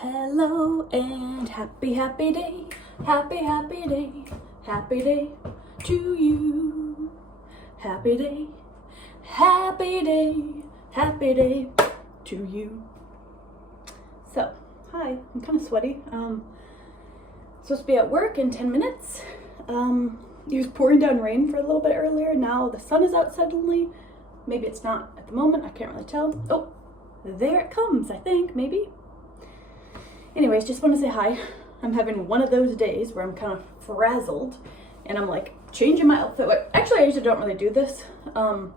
Hello and happy day, happy day, happy day to you. Happy day, happy day, happy day to you. So, hi, I'm kind of sweaty. Supposed to be at work in 10 minutes. It was pouring down rain for a little bit earlier. Now the sun is out suddenly. Maybe it's not at the moment, I can't really tell. Oh, there it comes, I think, maybe. Anyways, just want to say hi. I'm having one of those days where I'm kind of frazzled and I'm like changing my outfit. Actually, I usually don't really do this. But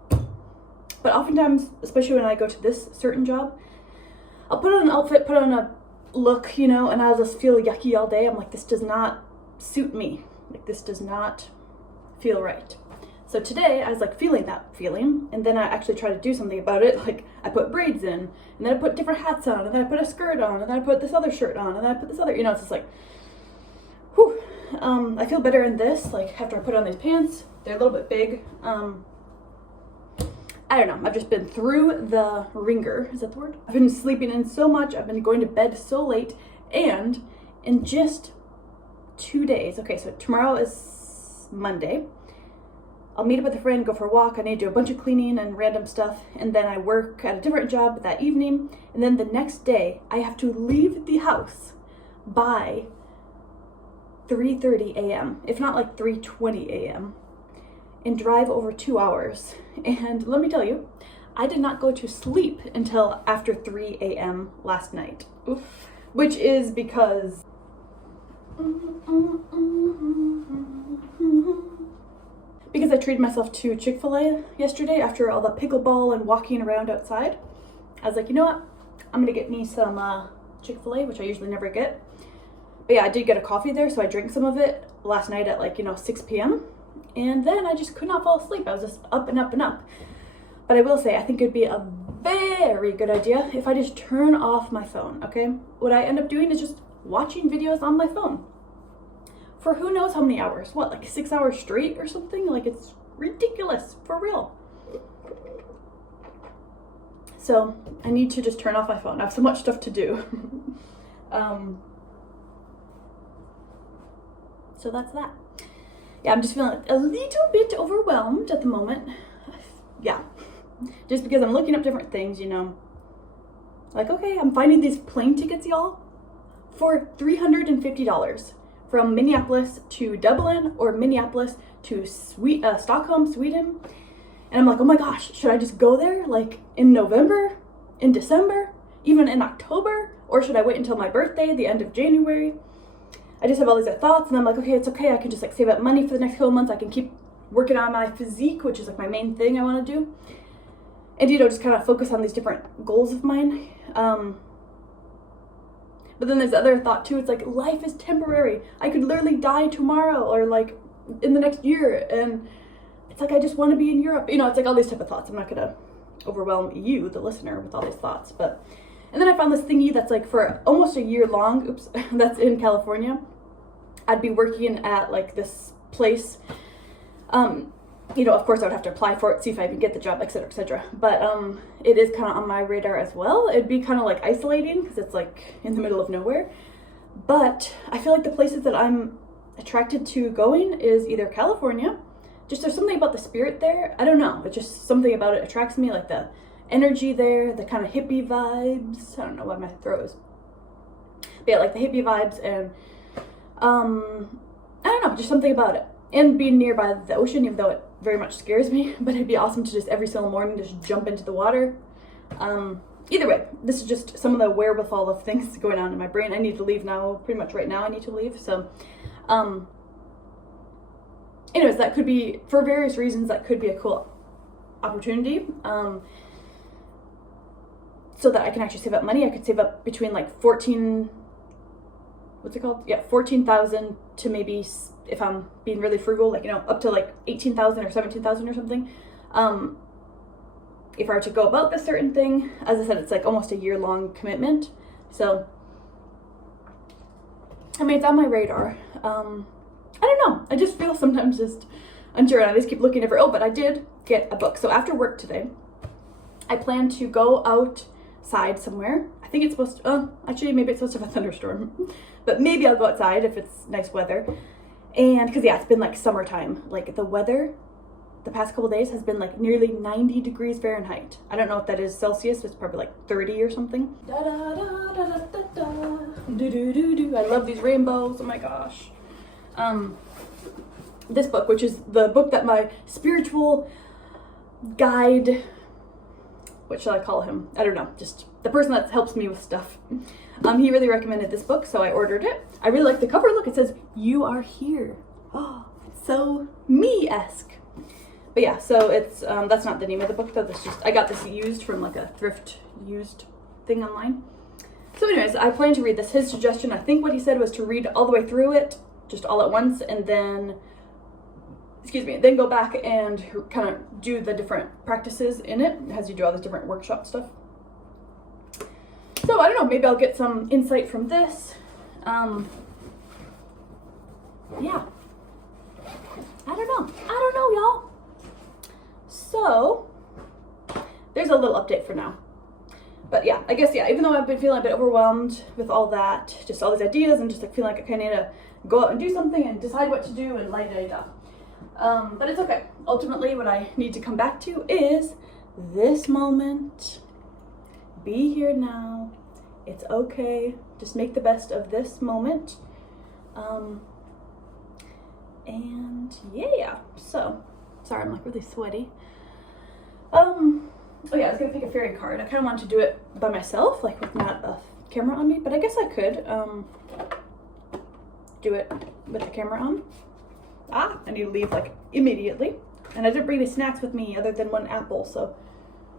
oftentimes, especially when I go to this certain job, I'll put on an outfit, put on a look, and I'll just feel yucky all day. I'm like, this does not suit me. Like, this does not feel right. So today I was like feeling that feeling, and then I actually tried to do something about it. Like, I put braids in, and then I put different hats on, and then I put a skirt on, and then I put this other shirt on, and then I put this other, it's just like, whew. I feel better in this, like after I put on these pants. They're a little bit big. I don't know, I've just been through the ringer, is that the word? I've been sleeping in so much, I've been going to bed so late, and in just 2 days, okay, so tomorrow is Monday, I'll meet up with a friend, go for a walk. I need to do a bunch of cleaning and random stuff. And then I work at a different job that evening. And then the next day, I have to leave the house by 3:30 a.m., if not like 3:20 a.m., and drive over 2 hours. And let me tell you, I did not go to sleep until after 3 a.m. last night. Oof. Which is because... because I treated myself to Chick-fil-A yesterday after all the pickleball and walking around outside. I was like, you know what? I'm gonna get me some Chick-fil-A, which I usually never get. But yeah, I did get a coffee there, so I drank some of it last night at 6 p.m. And then I just could not fall asleep. I was just up and up and up. But I will say, I think it'd be a very good idea if I just turn off my phone, okay? What I end up doing is just watching videos on my phone. For who knows how many hours? What, like 6 hours straight or something? Like, it's ridiculous, for real. So I need to just turn off my phone. I have so much stuff to do. So that's that. Yeah, I'm just feeling a little bit overwhelmed at the moment. Yeah, just because I'm looking up different things, Like, okay, I'm finding these plane tickets, y'all, for $350. From Minneapolis to Dublin or Minneapolis to Stockholm, Sweden. And I'm like, oh my gosh, should I just go there like in November, in December, even in October? Or should I wait until my birthday, the end of January? I just have all these thoughts, and I'm like, okay, it's okay. I can just save up money for the next couple months. I can keep working on my physique, which is my main thing I want to do. And just kind of focus on these different goals of mine. But then there's the other thought too. It's like, life is temporary. I could literally die tomorrow or in the next year. And it's like, I just want to be in Europe. It's like all these type of thoughts. I'm not going to overwhelm you, the listener, with all these thoughts. And then I found this thingy that's for almost a year long. Oops, that's in California. I'd be working at this place. Of course I would have to apply for it, see if I even get the job, etc., etc. But it is kind of on my radar as well. It'd be kind of isolating because it's in the middle of nowhere. But I feel like the places that I'm attracted to going is either California. Just there's something about the spirit there. I don't know. It's just something about it attracts me, like the energy there, the kind of hippie vibes. I don't know why my throat is. But yeah, the hippie vibes and I don't know, just something about it. And being nearby the ocean, even though it very much scares me, but it'd be awesome to just every single morning just jump into the water. Either way, this is just some of the wherewithal of things going on in my brain. I need to leave now, pretty much right now I need to leave. So, anyways, that could be, for various reasons, that could be a cool opportunity. So that I can actually save up money. I could save up between 14,000 to maybe, if I'm being really frugal, up to 18,000 or 17,000 or something. If I were to go about this certain thing, as I said, it's almost a year-long commitment. So, I mean, it's on my radar. I don't know. I just feel sometimes just unsure, and I just keep looking over. Oh, but I did get a book. So after work today, I plan to go outside somewhere. I think it's supposed to, actually maybe it's supposed to have a thunderstorm, but maybe I'll go outside if it's nice weather. And because yeah, it's been like summertime, like the weather the past couple days has been like nearly 90 degrees Fahrenheit. I don't know if that is Celsius, it's probably like 30 or something. Da, da, da, da, da, da, da. Do, do, do, do. I love these rainbows, oh my gosh. This book, which is the book that my spiritual guide, what shall I call him? I don't know, just the person that helps me with stuff. He really recommended this book, so I ordered it. I really like the cover. Look, it says, "You are here." Oh, it's so me-esque. But yeah, so it's, that's not the name of the book though, that's just, I got this used from like a thrift used thing online. So anyways, I plan to read this. His suggestion, I think what he said was to read all the way through it, just all at once, and then, then go back and kind of do the different practices in it as you do all the different workshop stuff. So I don't know, maybe I'll get some insight from this. Yeah. I don't know, y'all. So, there's a little update for now. But yeah, I guess, yeah, even though I've been feeling a bit overwhelmed with all that, just all these ideas, and just like feeling like I kind of need to go out and do something and decide what to do and la-da-da. But it's okay. Ultimately, what I need to come back to is this moment. Be here now. It's okay. Just make the best of this moment. And yeah, so, sorry, I'm like really sweaty. Oh yeah, I was gonna pick a fairy card. I kind of wanted to do it by myself, like with not a camera on me, but I guess I could do it with the camera on. I need to leave like immediately. And I didn't bring any snacks with me other than one apple, so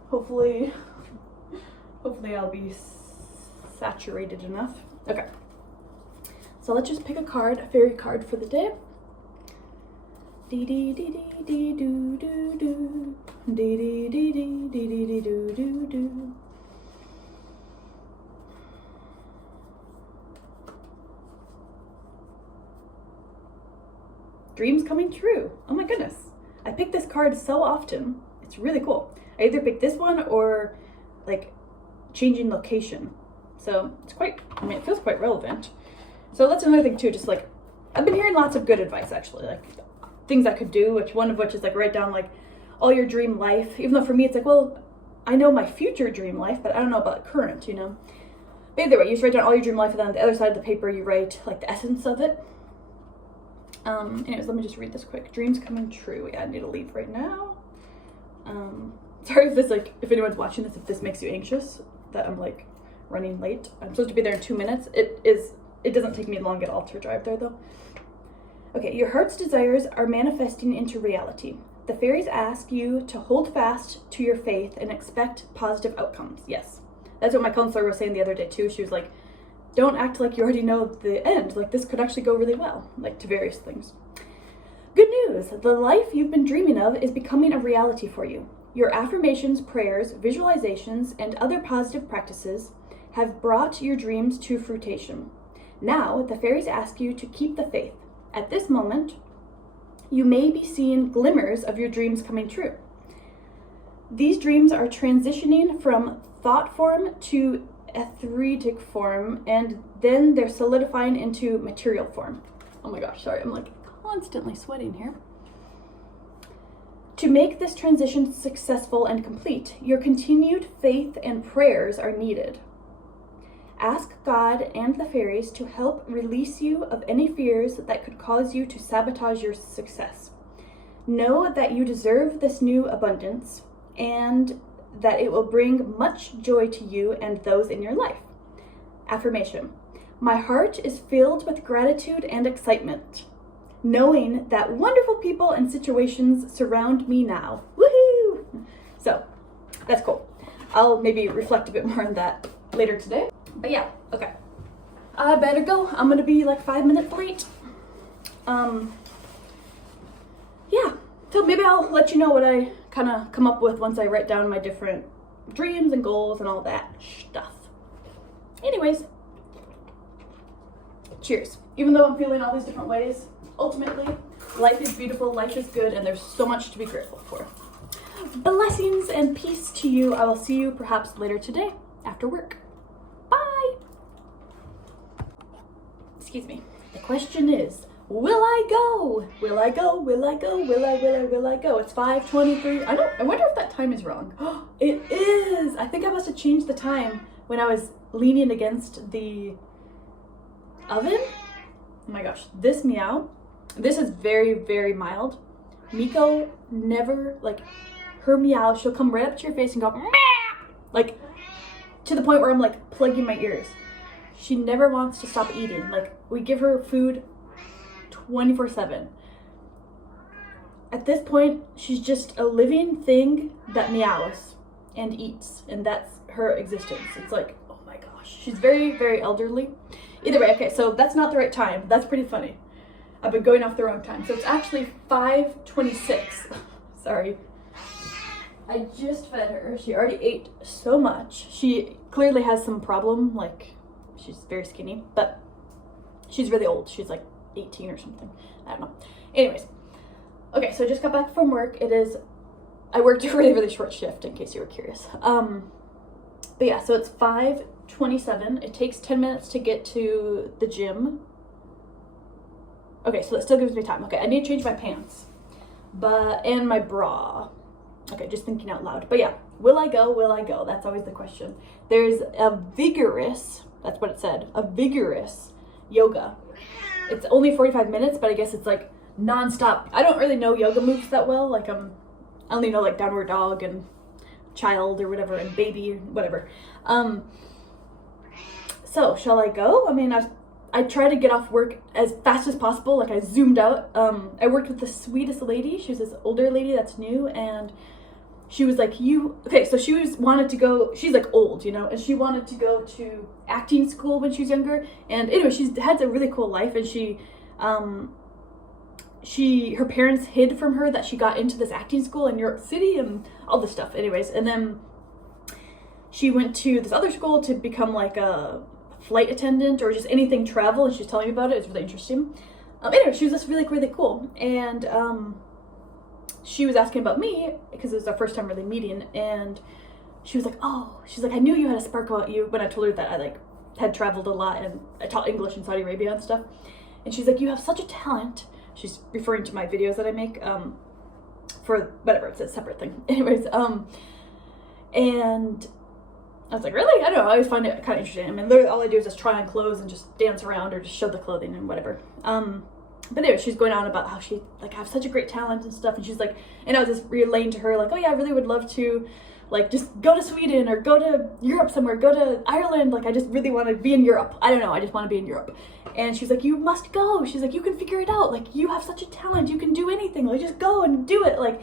hopefully I'll be saturated enough. Okay. So let's just pick a card, a fairy card for the day. Dee dee dee dee dee doo doo doo. Dee dee dee dee dee dee dee doo doo doo. Dreams coming true. Oh my goodness. I pick this card so often. It's really cool. I either pick this one or like changing location. So it's quite, I mean, it feels quite relevant. So that's another thing too, just like, I've been hearing lots of good advice actually, like things I could do, one of which is like write down like all your dream life, even though for me it's like, well, I know my future dream life, but I don't know about current, you know. But either way, you just write down all your dream life, and then on the other side of the paper you write like the essence of it. Anyways, let me just read this quick. Dreams coming true. Yeah, I need to leave right now. Sorry if this, like, if anyone's watching this, if this makes you anxious that I'm like running late. I'm supposed to be there in 2 minutes. It doesn't take me long at all to drive there though. Okay, your heart's desires are manifesting into reality. The fairies ask you to hold fast to your faith and expect positive outcomes. Yes, that's what my counselor was saying the other day too. She was like, don't act like you already know the end. Like, this could actually go really well, like to various things. Good news, the life you've been dreaming of is becoming a reality for you. Your affirmations, prayers, visualizations, and other positive practices have brought your dreams to fruition. Now, the fairies ask you to keep the faith. At this moment, you may be seeing glimmers of your dreams coming true. These dreams are transitioning from thought form to etheric form, and then they're solidifying into material form. Oh my gosh, sorry, I'm like constantly sweating here. To make this transition successful and complete, your continued faith and prayers are needed. Ask God and the fairies to help release you of any fears that could cause you to sabotage your success. Know that you deserve this new abundance and that it will bring much joy to you and those in your life. Affirmation. My heart is filled with gratitude and excitement, knowing that wonderful people and situations surround me now. Woohoo! So, that's cool. I'll maybe reflect a bit more on that later today. But yeah, okay. I better go. I'm gonna be like 5 minutes late. Yeah, so maybe I'll let you know what I kind of come up with once I write down my different dreams and goals and all that stuff. Anyways, cheers. Even though I'm feeling all these different ways, ultimately, life is beautiful, life is good, and there's so much to be grateful for. Blessings and peace to you. I will see you perhaps later today after work. excuse me. The question is, will I go? Will I go? Will I go? Will I go? It's 5:23. I wonder if that time is wrong. It is! I think I must have changed the time when I was leaning against the oven. Oh my gosh, this meow. This is very, very mild. Miko never, like, her meow, she'll come right up to your face and go, meow! Like, to the point where I'm like plugging my ears. She never wants to stop eating. Like, we give her food 24/7. At this point, she's just a living thing that meows and eats, and that's her existence. It's like, oh my gosh. She's very, very elderly. Either way, okay, so that's not the right time. That's pretty funny. I've been going off the wrong time. So it's actually 5:26. Sorry. I just fed her. She already ate so much. She clearly has some problem, like she's very skinny, but she's really old. She's like 18 or something. I don't know. Anyways, okay, so I just got back from work. I worked a really, really short shift in case you were curious. But yeah, so it's 5:27. It takes 10 minutes to get to the gym. Okay, so that still gives me time. Okay, I need to change my pants, and my bra. Okay, just thinking out loud. But yeah, will I go? Will I go? That's always the question. There's a vigorous, that's what it said, a vigorous yoga. It's only 45 minutes, but I guess it's like nonstop. I don't really know yoga moves that well. Like I only know like downward dog and child or whatever and baby, whatever. So shall I go? I mean, I try to get off work as fast as possible. Like I zoomed out. I worked with the sweetest lady. She was this older lady that's new, and she was like, so she wanted to go, she's like old, you know, and she wanted to go to acting school when she was younger. And anyway, she's had a really cool life, and her parents hid from her that she got into this acting school in New York City and all this stuff. Anyways, and then she went to this other school to become like a flight attendant or just anything travel, and she's telling me about it. It's really interesting. Anyway, she was just really, really cool. And she was asking about me because it was our first time really meeting, and she was like, I knew you had a spark about you, when I told her that I like had traveled a lot and I taught English in Saudi Arabia and stuff. And she's like, you have such a talent. She's referring to my videos that I make for whatever, it's a separate thing. Anyways, and I was like, really? I don't know. I always find it kind of interesting. I mean, literally all I do is just try on clothes and just dance around or just show the clothing and whatever. But anyway, she's going on about how she like have such a great talent and stuff. And she's like, and I was just relaying to her like, oh yeah, I really would love to like just go to Sweden or go to Europe somewhere, go to Ireland. Like I just really want to be in Europe. I don't know. I just want to be in Europe. And she's like, you must go. She's like, you can figure it out. Like you have such a talent. You can do anything. Like just go and do it. Like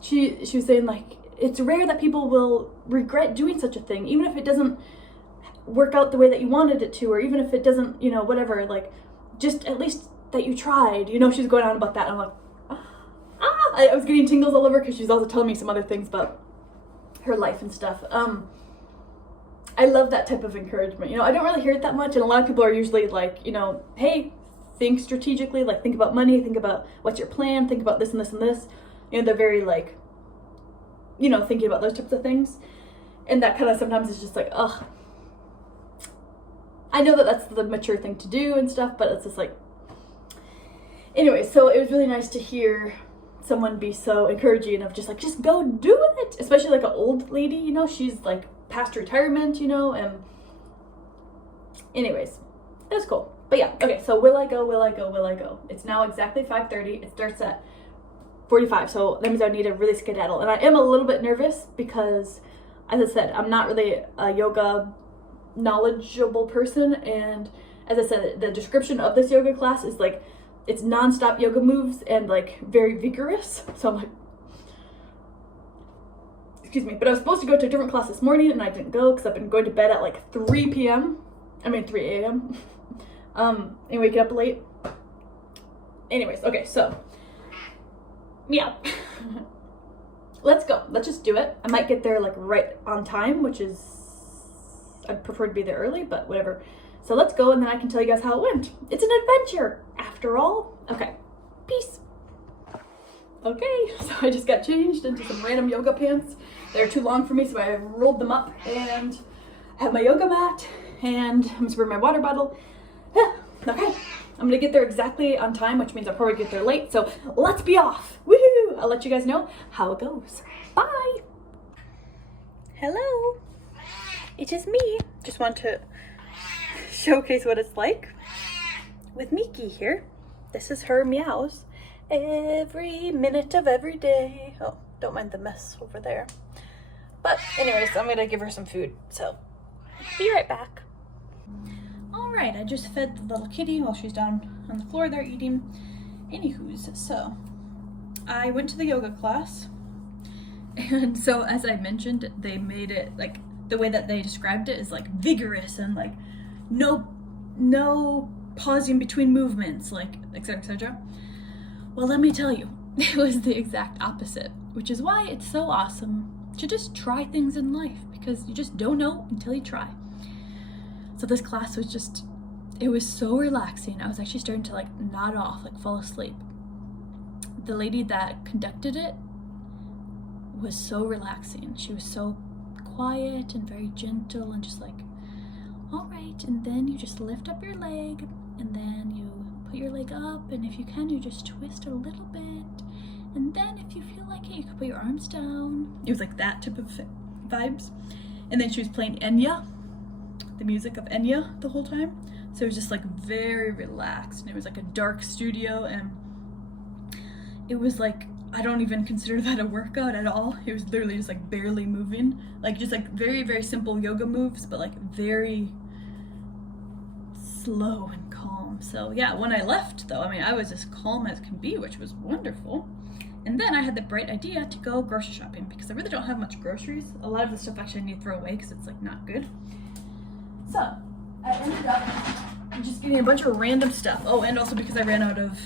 she was saying like, it's rare that people will regret doing such a thing, even if it doesn't work out the way that you wanted it to, or even if it doesn't, you know, whatever, like just at least that you tried, you know. She's going on about that, and I'm like, I was getting tingles all over because she's also telling me some other things about her life and stuff. I love that type of encouragement. You know, I don't really hear it that much, and a lot of people are usually like, you know, hey, think strategically, like think about money, think about what's your plan, think about this and this and this. You know, they're very like, you know, thinking about those types of things. And that kind of sometimes is just like, ugh. I know that that's the mature thing to do and stuff, but it's just like, anyway, so it was really nice to hear someone be so encouraging of just like, just go do it. Especially like an old lady, you know, she's like past retirement, you know, and anyways, it was cool. But yeah, okay, so will I go, will I go, will I go? It's now exactly 5:30. It starts at 45, so that means I need to really skedaddle. And I am a little bit nervous because, as I said, I'm not really a yoga knowledgeable person, and as I said, the description of this yoga class is like, it's non-stop yoga moves and like very vigorous. So I'm like, excuse me, but I was supposed to go to a different class this morning and I didn't go because I've been going to bed at like 3 a.m. And waking up late. Anyways, okay, so yeah. Let's go. Let's just do it. I might get there like right on time, which is, I'd prefer to be there early, but whatever. So let's go, and then I can tell you guys how it went. It's an adventure, after all. Okay, peace. Okay, so I just got changed into some random yoga pants. They're too long for me, so I rolled them up, and I have my yoga mat, and I'm just wearing my water bottle. Okay, I'm gonna get there exactly on time, which means I'll probably get there late, so let's be off. Woohoo! I'll let you guys know how it goes. Bye! Hello, it is me. Just want to showcase what it's like with Miki here. This is her meows every minute of every day. Oh, don't mind the mess over there. But anyways, I'm gonna give her some food, so be right back. All right, I just fed the little kitty while she's down on the floor there eating. Anywho's, so I went to the yoga class, and so as I mentioned, they made it like the way that they described it is like vigorous and like no pausing between movements, like etc. etc. Well, let me tell you, it was the exact opposite, which is why it's so awesome to just try things in life, because you just don't know until you try. So this class was just, it was so relaxing. I was actually starting to like nod off, like fall asleep. The lady that conducted it was so relaxing. She was so quiet and very gentle and just like, all right, and then you just lift up your leg, and then you put your leg up, and if you can, you just twist a little bit, and then if you feel like it, you can put your arms down. It was like that type of vibes. And then she was playing Enya, the music of Enya the whole time. So it was just like very relaxed, and it was like a dark studio, and it was like, I don't even consider that a workout at all. It was literally just like barely moving, like just like very, very simple yoga moves, but like very slow and calm. So yeah, when I left though, I mean, I was as calm as can be, which was wonderful. And then I had the bright idea to go grocery shopping, because I really don't have much groceries. A lot of the stuff actually I need to throw away because it's like not good. So I ended up just getting a bunch of random stuff. Oh, and also because I ran out of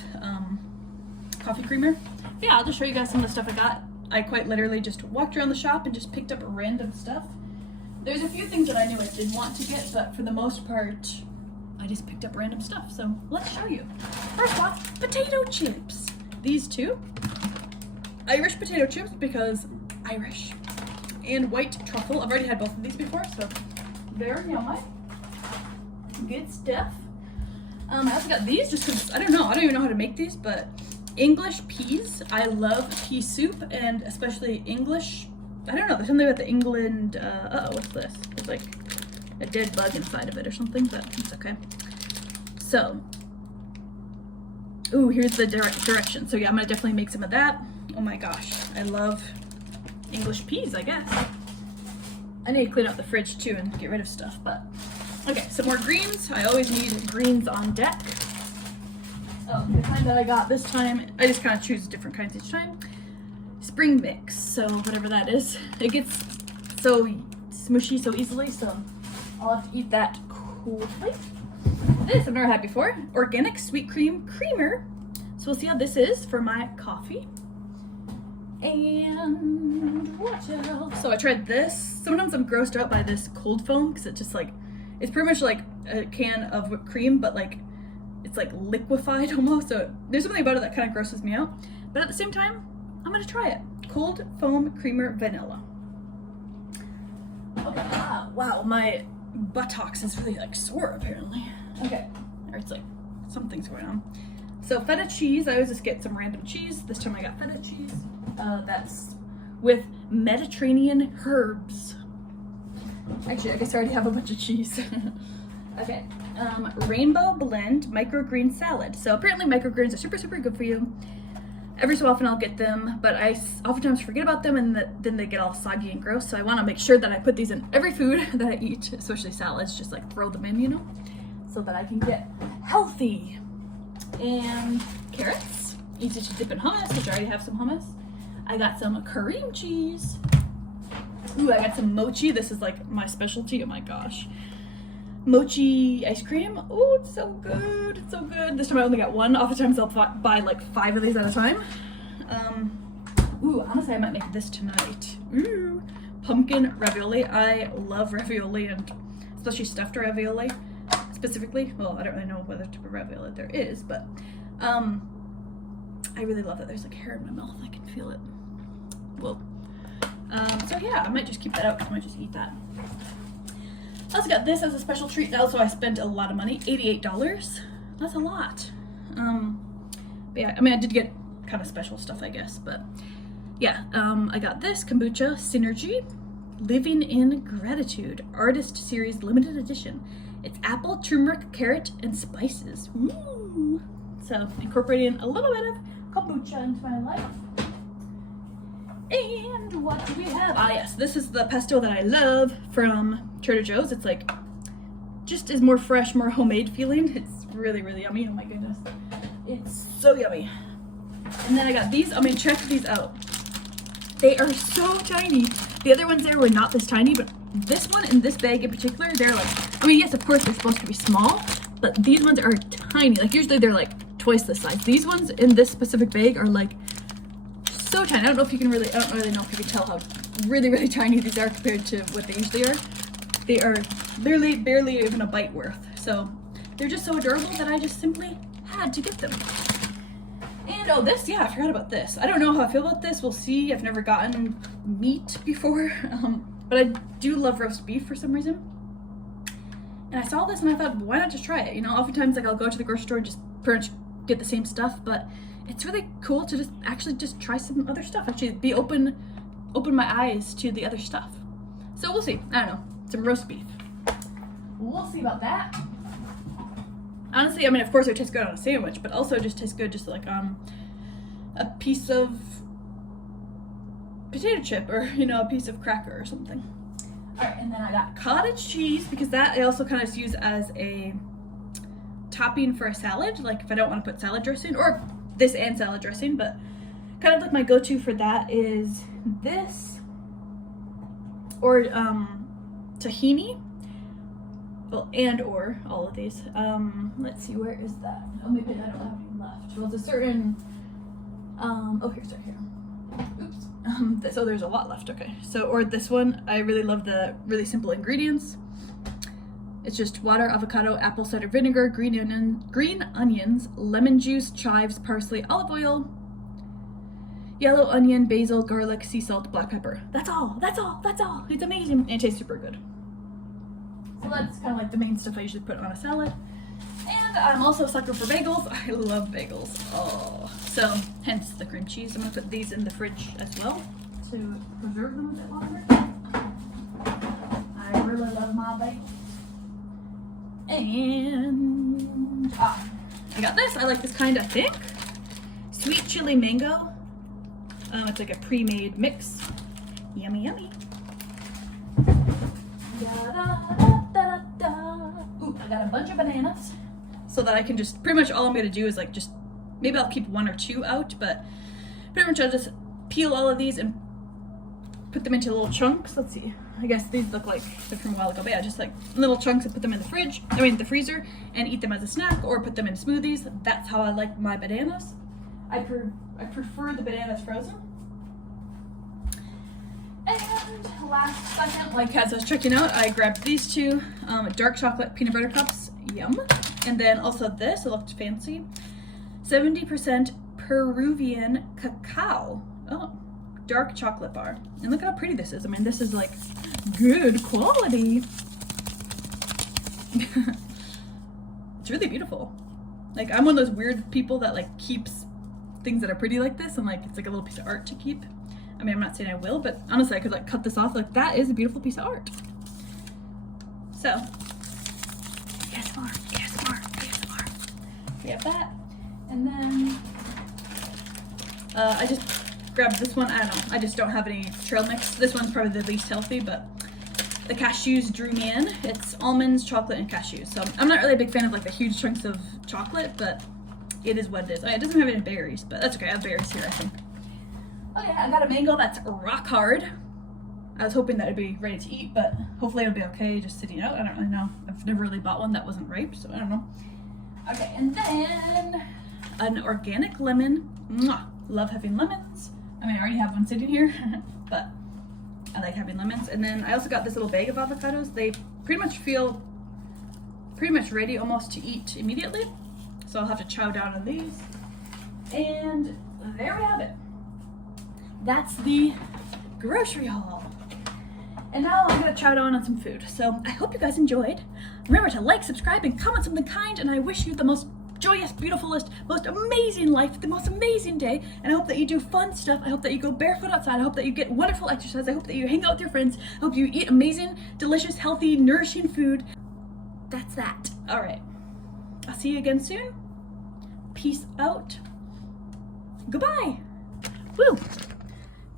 coffee creamer. Yeah, I'll just show you guys some of the stuff I got. I quite literally just walked around the shop and just picked up random stuff. There's a few things that I knew I did want to get, but for the most part, I just picked up random stuff. So let's show you. First off, potato chips. These two. Irish potato chips, because Irish. And white truffle. I've already had both of these before, so very yummy. Good stuff. I also got these just because, I don't even know how to make these, but English peas. I love pea soup, and especially English. I don't know, there's something about the England, what's this? There's like a dead bug inside of it or something, but it's okay. So, ooh, here's the direction. So yeah, I'm gonna definitely make some of that. Oh my gosh, I love English peas, I guess. I need to clean out the fridge too and get rid of stuff, but okay, some more greens. I always need greens on deck. Oh, the kind that I got this time, I just kind of choose different kinds each time. Spring mix, so whatever that is. It gets so smushy so easily, so I'll have to eat that quickly. This I've never had before. Organic sweet cream creamer. So we'll see how this is for my coffee. And what else? So I tried this. Sometimes I'm grossed out by this cold foam because it just like, it's pretty much like a can of whipped cream, but like it's like liquefied almost. So there's something about it that kind of grosses me out. But at the same time, I'm gonna try it. Cold foam creamer vanilla. Okay, wow, my buttocks is really like sore apparently. Okay, or it's like something's going on. So feta cheese, I always just get some random cheese. This time I got feta cheese. That's with Mediterranean herbs. Actually, I guess I already have a bunch of cheese. Okay, rainbow blend microgreen salad. So apparently microgreens are super, super good for you. Every so often I'll get them, but I oftentimes forget about them, and then they get all soggy and gross. So I want to make sure that I put these in every food that I eat, especially salads, just like throw them in, you know, so that I can get healthy. And carrots, easy to dip in hummus, which I already have some hummus. I got some cream cheese. Ooh, I got some mochi. This is like my specialty. Oh my gosh. Mochi ice cream. Oh, it's so good. It's so good. This time I only got one. Oftentimes I'll buy like 5 of these at a time. Ooh, honestly, I might make this tonight. Ooh, pumpkin ravioli. I love ravioli, and especially stuffed ravioli specifically. Well, I don't really know whether type of ravioli there is, but I really love that. There's like hair in my mouth. I can feel it. Whoa. So yeah, I might just keep that out because I might just eat that. I also got this as a special treat. Also, I spent a lot of money, $88. That's a lot. But yeah, I mean, I did get kind of special stuff, I guess, but yeah, I got this kombucha Synergy Living in Gratitude Artist Series Limited Edition. It's apple, turmeric, carrot, and spices. Ooh. So incorporating a little bit of kombucha into my life. And what do we have? Ah yes, this is the pesto that I love from Trader Joe's. It's like, just is more fresh, more homemade feeling. It's really, really yummy. Oh my goodness. It's so yummy. And then I got these. I mean, check these out. They are so tiny. The other ones there were not this tiny, but this one and this bag in particular, they're like, I mean, yes, of course they're supposed to be small, but these ones are tiny. Like usually they're like twice this size. These ones in this specific bag are like so tiny. I don't really know if you can tell how really, really tiny these are compared to what they usually are. They are literally barely even a bite worth. So they're just so adorable that I just simply had to get them. And oh, this, yeah, I forgot about this. I don't know how I feel about this. We'll see. I've never gotten meat before, but I do love roast beef for some reason. And I saw this and I thought, why not just try it? You know, oftentimes like I'll go to the grocery store and just pretty much get the same stuff, but it's really cool to just try some other stuff. Actually, be open my eyes to the other stuff. So we'll see. I don't know. Some roast beef. We'll see about that. Honestly, I mean, of course it tastes good on a sandwich, but also it just tastes good just like a piece of potato chip or, you know, a piece of cracker or something. All right, and then I got cottage cheese because that I also kind of use as a topping for a salad. Like if I don't want to put salad dressing, or this and salad dressing, but kind of like my go-to for that is this or tahini. Well, and or all of these. Let's see, where is that? Oh, maybe I don't have any left. Well, it's a certain, oh, here's right here. Oops. So there's a lot left, okay. So, or this one, I really love the really simple ingredients. It's just water, avocado, apple cider vinegar, green onions, lemon juice, chives, parsley, olive oil, yellow onion, basil, garlic, sea salt, black pepper. That's all. It's amazing. And it tastes super good. So that's kind of like the main stuff I usually put on a salad. And I'm also a sucker for bagels. I love bagels. Oh, so hence the cream cheese. I'm gonna put these in the fridge as well to preserve them a bit longer. I really love my bagels. And I got this. I like this kind, I think. Sweet chili mango. It's like a pre-made mix. Yummy, yummy. Ooh, I got a bunch of bananas so that I can just, pretty much all I'm gonna do is like just, maybe I'll keep one or two out, but pretty much I'll just peel all of these and put them into little chunks. Let's see, I guess these look like they're from a while ago, but yeah, just like little chunks and put them in the freezer and eat them as a snack or put them in smoothies. That's how I like my bananas. I prefer the bananas frozen. And last second, like as I was checking out, I grabbed these two dark chocolate peanut butter cups, yum. And then also this, it looked fancy, 70% Peruvian cacao, oh, dark chocolate bar. And look how pretty this is. I mean, this is like good quality. It's really beautiful. Like I'm one of those weird people that like keeps things that are pretty like this, and like it's like a little piece of art to keep. I mean, I'm not saying I will, but honestly, I could like cut this off. Like that is a beautiful piece of art. So, ASMR. We have that, and then I just grabbed this one. I don't know. I just don't have any trail mix. This one's probably the least healthy, but the cashews drew me in. It's almonds, chocolate, and cashews. So I'm not really a big fan of like the huge chunks of chocolate, but it is what it is. Oh, it doesn't have any berries, but that's okay. I have berries here, I think. Okay, I got a mango that's rock hard. I was hoping that it'd be ready to eat, but hopefully it'll be okay just sitting out. I don't really know. I've never really bought one that wasn't ripe, so I don't know. Okay, and then an organic lemon. Mwah. Love having lemons. I mean, I already have one sitting here, but I like having lemons. And then I also got this little bag of avocados. They pretty much feel pretty much ready almost to eat immediately. So I'll have to chow down on these. And there we have it. That's the grocery haul. And now I'm gonna chow down on some food. So I hope you guys enjoyed. Remember to like, subscribe, and comment something kind, and I wish you the most joyous, beautifulest, most amazing life, the most amazing day. And I hope that you do fun stuff. I hope that you go barefoot outside. I hope that you get wonderful exercise. I hope that you hang out with your friends. I hope you eat amazing, delicious, healthy, nourishing food. That's that. All right. I'll see you again soon. Peace out. Goodbye. Woo.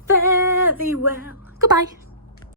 Very well. Goodbye.